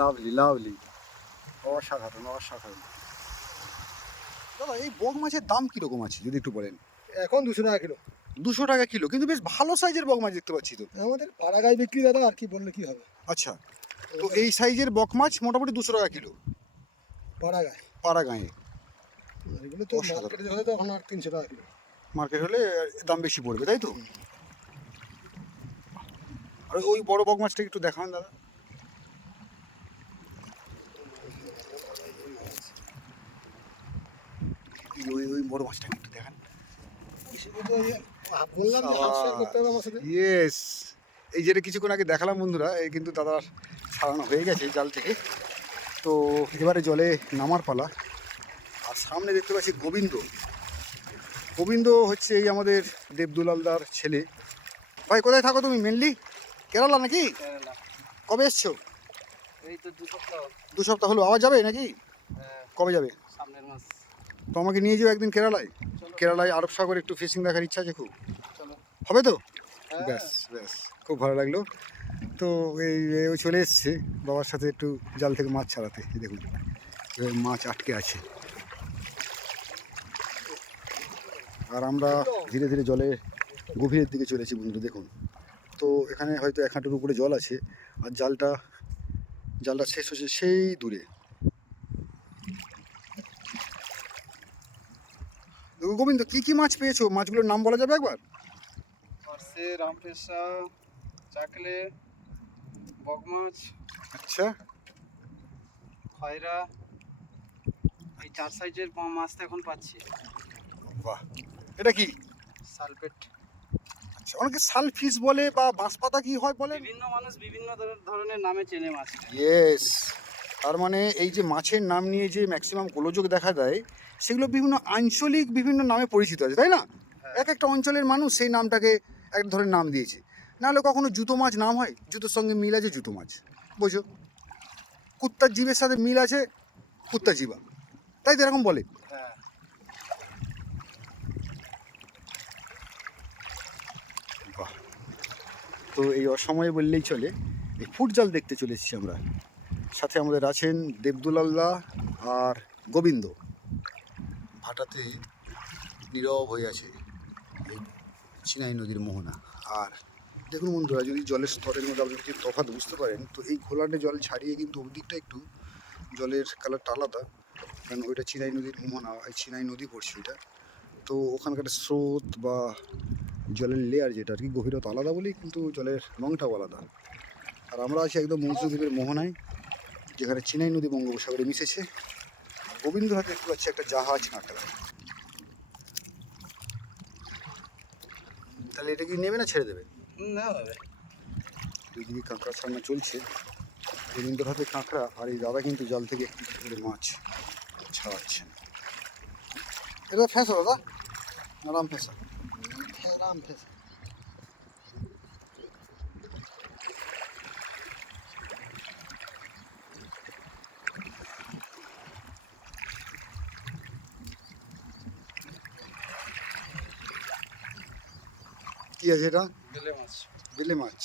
Lovely lovely, অসাধারণ অসাধারণ। দাদা এই বক মাছের দাম কীরকম আছে যদি একটু বলেন? এখন 200 টাকা কিলো। 200 টাকা কিলো, কিন্তু বেশ ভালো সাইজের বক মাছ দেখতে পাচ্ছি তো। আমাদের পাড়াগায় বিক্রি দাদা, আর কি বললে কি হবে। আচ্ছা, তো এই সাইজের বক মাছ মোটামুটি 200 টাকা কিলো পাড়াগায় পাড়া গাঁয়ে। এগুলো তো অসাধারণ। মার্কেটে হলে তো এখন আর 300 টাকা কিলো। মার্কেট হলে দাম বেশি পড়বে, তাই তো? আর ওই বড় বক মাছটা একটু দেখান দাদা। ওই ওই বড় মাছটা একটু দেখান। বললাম যে হাফ শেয়ার করতে হবে আমার সাথে। ইয়েস, এই যেটা কিছুক্ষণ আগে দেখালাম বন্ধুরা, এই কিন্তু দাদার ছাড়ানো হয়ে গেছে জাল থেকে। তো এবারে জলে নামার পালা। আর সামনে দেখতে পাচ্ছি গোবিন্দ। গোবিন্দ হচ্ছে এই আমাদের দেবদুলালদার ছেলে। ভাই কোথায় থাকো তুমি মেনলি? কেরালা নাকি? কবে এসছো? এই তো 2 সপ্তাহ। 2 সপ্তাহ হলো। আবার যাবে নাকি? কবে যাবে? সামনের মাস। তো আমাকে নিয়ে যাও একদিন কেরালায়। চলো। কেরালায় আরব সাগরে একটু ফিশিং দেখার ইচ্ছা আছে খুব। চলো। হবে তো? হ্যাঁ। ব্যাস ব্যাস, খুব ভালো লাগলো। তো ও চলে এসছে বাবার সাথে একটু জাল থেকে মাছ ছাড়াতে। এই দেখুন এবার মাছ আটকে আছে। আর আমরা ধীরে ধীরে জলে গভীরের দিকে চলেছি বন্ধুরা, দেখুন। তো এখানে হয়তো 1 হাঁটুর উপরে জল আছে, আর জালটা শেষ হচ্ছে সেই দূরে। গোবিন্দ কি কি মাছ পেয়েছো? মাছগুলোর নাম বলা যাবে একবার? পার্সে, রামফেসা, চাকলে, বগমাছ, আচ্ছা, খয়রা, এই 4 সাইজের মাছ তো এখন পাচ্ছি। বাহ। এটা কি? সালপেট। আচ্ছা, অনেকে শাল ফিশ বলে বা বাঁশপাতা কি হয় বলে। বিভিন্ন মানুষ বিভিন্ন ধরনের নামে চেনে মাছ। ইয়েস, তার মানে এই যে মাছের নাম নিয়ে যে ম্যাক্সিমাম গোলযোগ দেখা দেয়, সেগুলো বিভিন্ন আঞ্চলিক বিভিন্ন নামে পরিচিত আছে, তাই না? এক একটা অঞ্চলের মানুষ সেই নামটাকে এক ধরনের নাম দিয়েছে। নাহলে কখনো জুতো মাছ নাম হয়, জুতোর সঙ্গে মিল আছে জুতো মাছ, বোঝো। কুত্তার জীবের সাথে মিল আছে, কুত্তা জীবা, তাই তো এরকম বলে। হ্যাঁ। বাহ। তো এই অসময়ে বললেই চলে, এই ফুটজাল দেখতে চলে এসেছি আমরা। সাথে আমাদের আছেন দেবদুলাল্লাহ আর গোবিন্দ। ভাটাতে নীরব হয়ে আছে এই চিনাই নদীর মোহনা। আর দেখুন বন্ধুরা, যদি জলের স্তরের মধ্যে আপনি যদি তফাৎ বুঝতে পারেন, তো এই ঘোলাটে জল ছাড়িয়ে কিন্তু ওদিকটা একটু জলের কালারটা আলাদা, কারণ ওইটা চিনাই নদীর মোহনা, এই চিনাই নদী পড়ছে ওইটা। তো ওখানকার স্রোত বা জলের লেয়ার যেটা আর কি, গভীরতা আলাদা বলেই কিন্তু জলের রঙটাও আলাদা। আর আমরা আছি একদম মৌসুমীদের মোহনায়, যেখানে চিনাই নদী বঙ্গোপসাগরে মিশেছে। গোবিন্দ হাতে দেখতে পাচ্ছি একটা জাহাজ কাঁকড়া। তাহলে এটা কি নেবে না ছেড়ে দেবে? না হবে। এইদিকে কাঁকড়া ছাড়না চলছে, গোবিন্দর হাতে কাঁকড়া, আর এই দাদা কিন্তু জাল থেকে একটু করে মাছ ছাড়াচ্ছেন। এটা ফেঁসা দাদা না রাম ফেঁসা? রামফেসা। কি আছে এটা? বেলে মাছ। বেলে মাছ।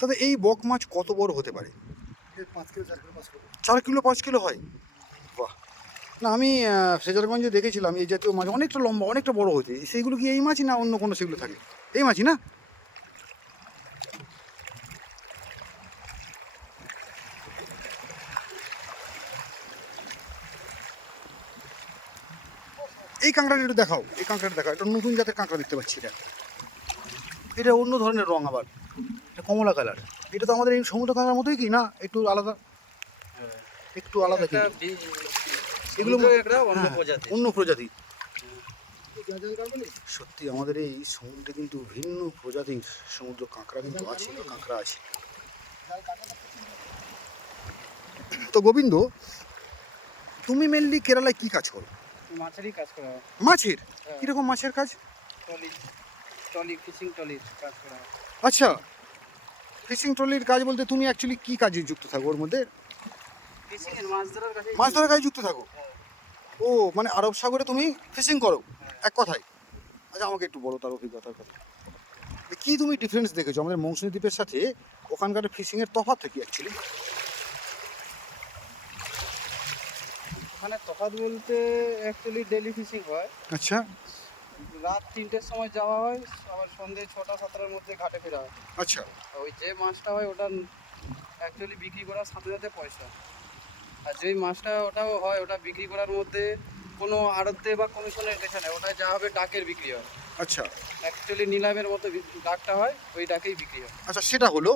তবে এই বক মাছ কত বড় হতে পারে? 5 kilo 4 kilo 5 kilo. 4 kilo 5 kilo হয়? বাহ। না আমি ফ্রেজারগঞ্জে দেখেছিলাম এই জাতীয় মাছ অনেকটা লম্বা অনেকটা বড় হতে। সেইগুলো কি এই মাছই না অন্য কোনো সেগুলো থাকে? এই মাছই না? এই কাঁকড়াটা একটু দেখাও, এই কাঁকড়াটা দেখাও, একটা নতুন জাতের কাঁকড়া দেখতে পাচ্ছি এটা। এটা অন্য ধরনের রং আবার, এটা কমলা কালার। এটা তো আমাদের এই সমুদ্র কালার মতোই কি না, একটু আলাদা, একটু আলাদা কি এগুলো একটা অন্য হ্যাঁ, প্রজাতি। অন্য প্রজাতি। গাজাল কাটবো সত্যি আমাদের এই সমুদ্রে কিন্তু ভিন্ন প্রজাতির সমুদ্র কাঁকড়া কিন্তু আছে, কাঁকড়া আছে। তো গোবিন্দ, তুমি মেনলি কেরালায় কি কাজ করো? মাছেরই কাজ করা হয়। মাছের? হ্যাঁ। কিরকম মাছের কাজ? ট্রলি ট্রলি ফিশিং ট্রলির কাজ করা হয়। আচ্ছা, ফিশিং ট্রলির কাজ বলতে তুমি অ্যাকচুয়ালি কি কাজে যুক্ত থাকো ওর মধ্যে? ফিশিং এর মাছ ধরার কাছে। মাছ ধরার কাজে যুক্ত থাকো? ও মানে আরব সাগরে তুমি ফিশিং করো এক কথায়। আচ্ছা, আমাকে একটু বলো তার অভিজ্ঞতার কথা। কি তুমি ডিফারেন্স দেখেছো আমাদের মৌসুমী দ্বীপের সাথে ওখানকার ফিশিংয়ের তফাৎ কি অ্যাকচুয়ালি? ওখানে তফাৎ বলতে অ্যাকচুয়ালি ডেলি ফিশিং হয়। আচ্ছা রাত 3টের সময় যাওয়া হয়, আবার সন্ধ্যে 6টা-7টার মধ্যে ঘাটে ফেরা হয়। আচ্ছা ওই যে মাছটা হয় ওটা অ্যাকচুয়ালি বিক্রি করার সাথে সাথে পয়সা। আর যেই মাছটা ওটাও হয় ওটা বিক্রি করার মধ্যে কোনো আড়তে বা কমিশনের দেখা নেই, ওটা যা হবে ডাকের বিক্রি হয়। আচ্ছা অ্যাকচুয়ালি নিলামের মতো ডাকটা হয়, ওই ডাকেই বিক্রি হয়। আচ্ছা, সেটা হলো।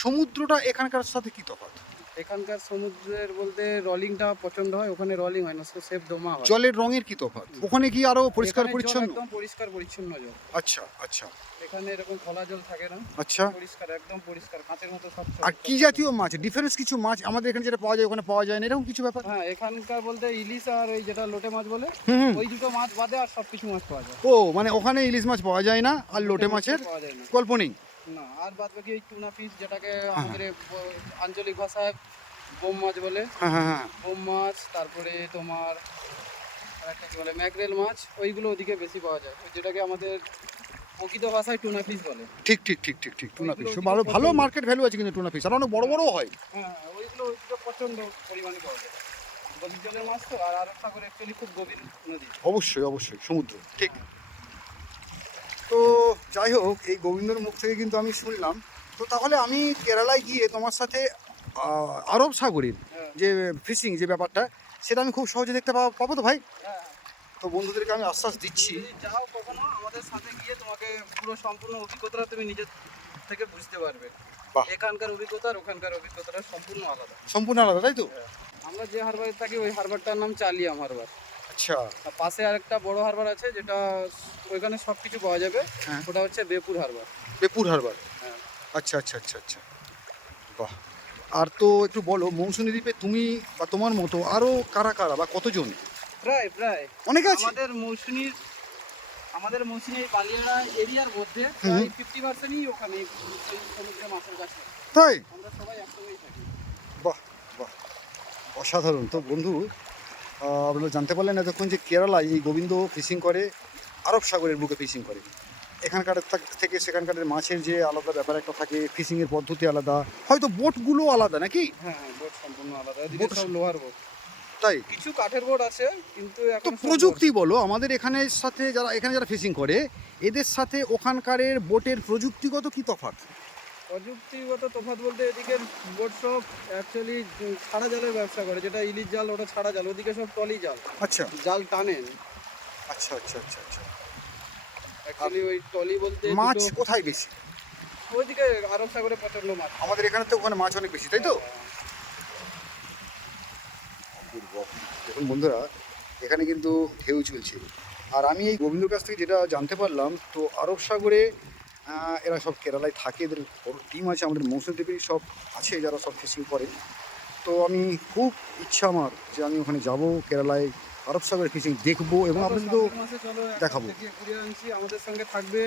সমুদ্রটা এখানকার সাথে কি তফাৎ? এখানকার সমুদ্রের বলতে রলিংটা প্রচন্ড হয়, ওখানে রলিং হয় না, সেফ দমা হয়। জলের রঙের কি তফাৎ? ওখানে কি আরো পরিষ্কার এখানে জল পরিচ্ছন্ন? একদম পরিষ্কার পরিচ্ছন্ন জল। আচ্ছা আচ্ছা এখানে এরকম খোলা জল থাকে না, আচ্ছা। পরিষ্কার একদম পরিষ্কার কাঁচের মতো স্বচ্ছ। আর কি জাতীয় মাছ? ডিফারেন্স কিছু মাছ আমাদের এখানে যেটা পাওয়া যায় ওখানে পাওয়া যায় না, এরকম কিছু ব্যাপার? হ্যাঁ, এখানকার বলতে ইলিশ আর ওই যেটা লোটে মাছ বলে, হুম হুম। ওই দুটো মাছ বাদে আর সব কিছু মাছ পাওয়া যায়। ও মানে ওখানে ইলিশ মাছ পাওয়া যায় না আর লোটে মাছের পাওয়া যায় না। গল্প নেই? না, আর বাদ বাকি ওই টুনা ফিশ যেটাকে আমাদের আঞ্চলিক ভাষায় বোম মাছ বলে, হ্যাঁ হ্যাঁ হ্যাঁ। বোম মাছ, তারপরে তোমার আরেকটা কি বলে ম্যাকরেল মাছ, ওইগুলো ওদিকে বেশি পাওয়া যায়, ওই যেটাকে আমাদের প্রকৃত ভাষায় টুনা ফিশ বলে। ঠিক ঠিক ঠিক ঠিক ঠিক, টুনা ফিশ ওইগুলো ভালো ওদিকে ভালো প্রচণ্ড। মার্কেট ভ্যালু আছে কিন্তু টুনা ফিশ, আর অনেক বড় বড়ও হয়। হ্যাঁ, ওইগুলো ওইদিকে প্রচণ্ড পরিমাণে পাওয়া যায়। গভীর জলের মাছ তো, আর আরব সাগর অ্যাকচুয়ালি খুব গভীর নদী। অবশ্যই অবশ্যই সমুদ্র, ঠিক। তো যাই হোক, এই গোবিন্দর মুখ থেকে কিন্তু আমি শুনলাম। তো তাহলে আমি কেরালায় গিয়ে তোমার সাথে আরব সাগরের হ্যাঁ। যে ফিশিং যে ব্যাপারটা, সেটা আমি খুব সহজে দেখতে পাবো তো ভাই? হ্যাঁ, তো বন্ধুদেরকে আমি আশ্বাস দিচ্ছি। যদি যাও কখনো আমাদের সাথে গিয়ে তোমাকে পুরো সম্পূর্ণ অভিজ্ঞতাটা তুমি নিজের থেকে বুঝতে পারবে। বাহ। এখানকার অভিজ্ঞতা আর ওখানকার অভিজ্ঞতাটা সম্পূর্ণ আলাদা। সম্পূর্ণ আলাদা তাই তো? আমরা যে হারবারে থাকি ওই হারবারটার নাম চালিয়াম হারবার। আচ্ছা আর পাশে আরেকটা বড় হারবার আছে যেটা ওইখানে সব কিছু পাওয়া যাবে, হ্যাঁ। ওটা হচ্ছে বেপুর হারবার। বেপুর হারবার। হ্যাঁ। আচ্ছা আচ্ছা আচ্ছা আচ্ছা, বাহ। আর তো একটু বলো, মৌসুমী দ্বীপে তুমি বা তোমার মতো আরও কারা কারা বা কতজন? প্রায় প্রায় অনেকে আছে? আমাদের মৌসুমীর বালিয়াড়া এরিয়ার মধ্যে প্রায় 50%ই ওখানে এই সমুদ্রে মাছের কাছে। তাই? আমরা সবাই একসঙ্গেই থাকি। বাহ বাহ, অসাধারণ। তো বন্ধু, আপনারা জানতে পারলেন এতক্ষণ যে কেরালায় এই গোবিন্দ ফিশিং করে, আরব সাগরের বুকে ফিশিং করে। এখানকার থেকে সেখানকার মাছের যে আলাদা ব্যাপার একটা থাকে, ফিশিংয়ের পদ্ধতি আলাদা, হয়তো বোটগুলো আলাদা নাকি? হ্যাঁ হ্যাঁ, বোট সম্পূর্ণ আলাদা, এদিকে বোট সব লোহার বোট। তাই? কিছু কাঠের বোট আছে কিন্তু তো এখন সব প্রযুক্তি বলো, আমাদের এখানের সাথে যারা ফিশিং করে এদের সাথে ওখানকারের বোটের প্রযুক্তিগত কি তফাৎ? প্রযুক্তিগত তফাৎ বলতে এদিকে বোট সব অ্যাকচুয়ালি ছাড়া জালের ব্যবসা করে, যেটা ইলিশ জাল ওটা ছাড়া জাল, ওদিকে সব টলি জাল, আচ্ছা জাল টানেন। আচ্ছা আচ্ছা আচ্ছা আচ্ছা। অ্যাকচুয়ালি ওই টলি বলতে মাছ দুটো- কোথায় বেশি? ওইদিকে আরব সাগরে প্রচন্ড মাছ। আমাদের এখানে তো ওখানে মাছ অনেক বেশি, তাই তো? দেখুন বন্ধুরা, এখানে কিন্তু ঢেউ চলছে। আর আমি এই গোবিন্দর কাছ থেকে যেটা জানতে পারলাম, তো আরব সাগরে এরা সব কেরালায় থাকে, এদের বড় টিম আছে, আমাদের মৌসুমী দ্বীপেরই সব আছে যারা সব ফিশিং করে। তো আমি খুব ইচ্ছা আমার যে আমি ওখানে যাব, কেরালায় আরব সাগরের ফিশিং দেখবো এবং আপনাদেরকেও সামনের মাসে চলো দেখাবো। থেকে ঘুরে আনছি, আমাদের সঙ্গে থাকবে।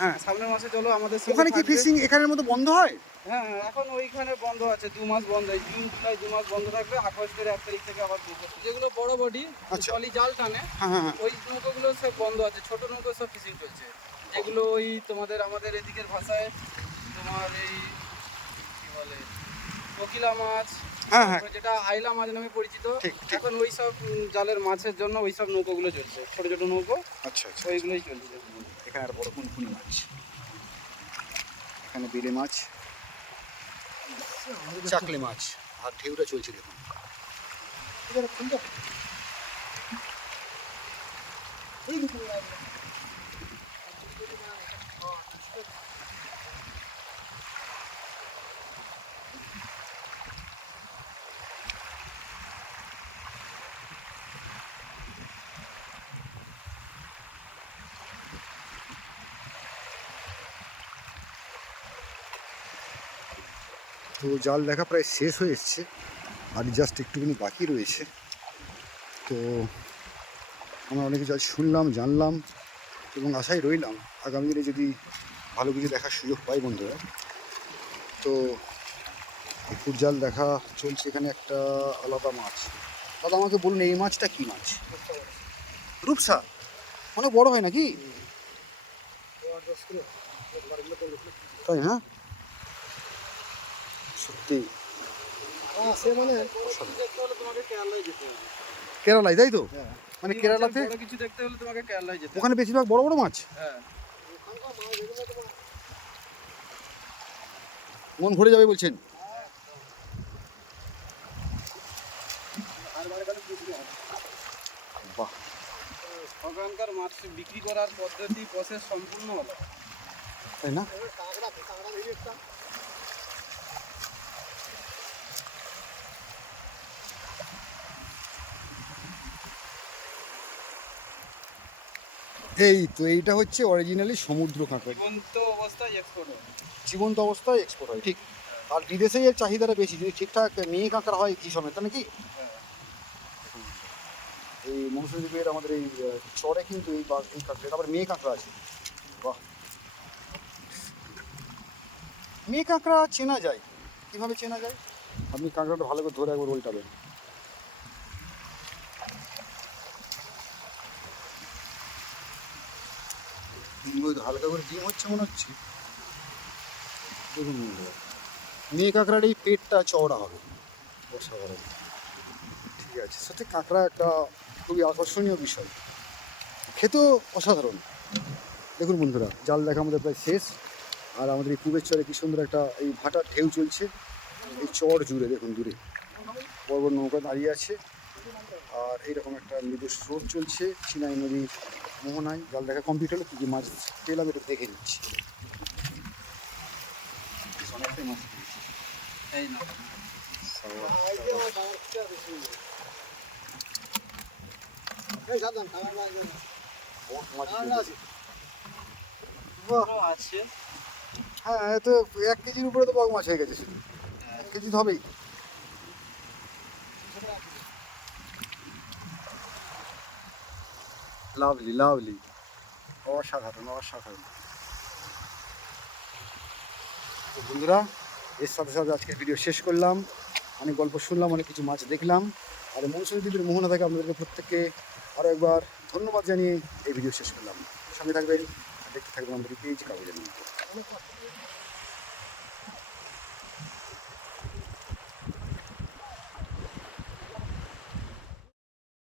হ্যাঁ, সামনের মাসে চলো আমাদের সঙ্গে ওখানে কি থাকবে। ফিশিং এখানের মতো বন্ধ হয়? হ্যাঁ, এখন ওইখানে বন্ধ আছে, 2 মাস বন্ধ, এই জুন জুলাই 2 মাস বন্ধ থাকবে। আগস্টের 1 তারিখ থেকে আবার নৌকো, যেগুলো বড় বডি আচ্ছা। টলি জাল টানে, হ্যাঁ হ্যাঁ হ্যাঁ। ওই নৌকোগুলো সব বন্ধ আছে, ছোট নৌকো সব ফিশিং চলছে, যেগুলো ওই আমাদের এদিকের ভাষায় তোমার এই কি বলে কোকিলা মাছ, হ্যাঁ হ্যাঁ, তারপরে যেটা আইলা মাছ নামে পরিচিত। ঠিক ঠিক। এখন ওই সব জালের মাছের জন্য ওই সব নৌকোগুলো চলছে, ছোট ছোট নৌকো, আচ্ছা আচ্ছা। ওইগুলোই চলছে। এখানে আর বড় কোন মাছ, এখানে বেলে মাছ, চাকলে মাছ, আর ঢেউটা চলছে দেখুন। এবারে কোনটা? এই দুটো তো জাল দেখা প্রায় শেষ হয়ে এসছে, আর জাস্ট একটুখানি বাকি রয়েছে। তো আমরা অনেক কিছু আজ শুনলাম, জানলাম এবং আশায় রইলাম আগামী দিনে যদি ভালো কিছু দেখার সুযোগ পাই বন্ধুরা। তো এই ফুট জাল দেখা চলছে, এখানে একটা আলাদা মাছ। দাদা আমাকে বলুন এই মাছটা কী মাছ? রূপসা, অনেক বড় হয় নাকি? তাই না? সত্যি সে মানে দেখতে হলে তোমাকে কেরালায় যেতে হবে। কেরালায়, তাই তো? হ্যাঁ। মানে এই কেরালাতে মাছের বড় কিছু দেখতে হলে তোমাকে কেরালায় যেতে হবে। ওখানে বেশিরভাগ বড় বড় মাছ। হ্যাঁ, ওখানকার মাছ এগুলো তোমার মন ভরে যাবে বলছেন? বাহ, ওখানকার মাছ বিক্রি করার পদ্ধতি প্রসেস সম্পূর্ণ আলাদা। তাই না? কাঁকড়া ধরি একটা। এই তো এইটা হচ্ছে অরিজিনালি সমুদ্র কাঁকড়া, জীবন্ত অবস্থায় এক্সপোর্ট হয়। জীবন্ত অবস্থায় এক্সপোর্ট হয়, ঠিক। আর বিদেশেই এর চাহিদাটা বেশি, যদি ঠিকঠাক মেয়ে কাঁকড়া হয় কি সময়, তা নাকি? হ্যাঁ। এই মৌসুমীদের আমাদের এই চরে কিন্তু এই কাঁকড়া, তারপরে মেয়ে কাঁকড়া আছে। বাহ, মেয়ে কাঁকড়া চেনা যায়, কিভাবে চেনা যায়? আপনি কাঁকড়াটা ভালো করে ধরে একবার উল্টাবেন। হালকা করে ডিম হচ্ছে মনে হচ্ছে। দেখুন বন্ধুরা, মেয়ে কাঁকড়ার এই পেটটা চওড়া হবে, অসাধারণ। ঠিক আছে, সত্যি কাঁকড়া একটা খুবই আকর্ষণীয় বিষয়, খেতেও অসাধারণ। দেখুন বন্ধুরা, জাল দেখা আমাদের প্রায় শেষ। আর আমাদের এই পূবের চরে কি সুন্দর একটা এই ভাটার ঢেউ চলছে, এই চর জুড়ে দেখুন দূরে বড় বড় নৌকা দাঁড়িয়ে আছে। আর এইরকম একটা মৃদু স্রোত চলছে চিনাই নদীর মোহনায়। জাল দেখা কমপ্লিট হলে কী কী মাছ পেলাম এটা দেখে নিচ্ছি। অনেকটাই মাছ পেয়েছি। এই না, এই যে আমার বাড়িটা বেশি। এই সাবধান, খাবার মাছ না। বহুত মাছ আর পেয়েছি। আছে। বাহ, আরো আছে। হ্যাঁ এ তো 1 কেজির উপরে তো বড় মাছ হয়ে গেছে শুধু। 1 কেজি তো হবেই। লাভলি লাভলি, অসাধারণ অসাধারণ। তো বন্ধুরা, এর সাথে সাথে আজকের ভিডিও শেষ করলাম। অনেক গল্প শুনলাম, অনেক কিছু মাছ দেখলাম। আর মৌসুমী দ্বীপের মোহনা থেকে আপনাদেরকে প্রত্যেককে আরও একবার ধন্যবাদ জানিয়ে এই ভিডিও শেষ করলাম। সঙ্গে থাকবেন, দেখতে থাকবেন আমাদের পেজ কাগজের মধ্যে।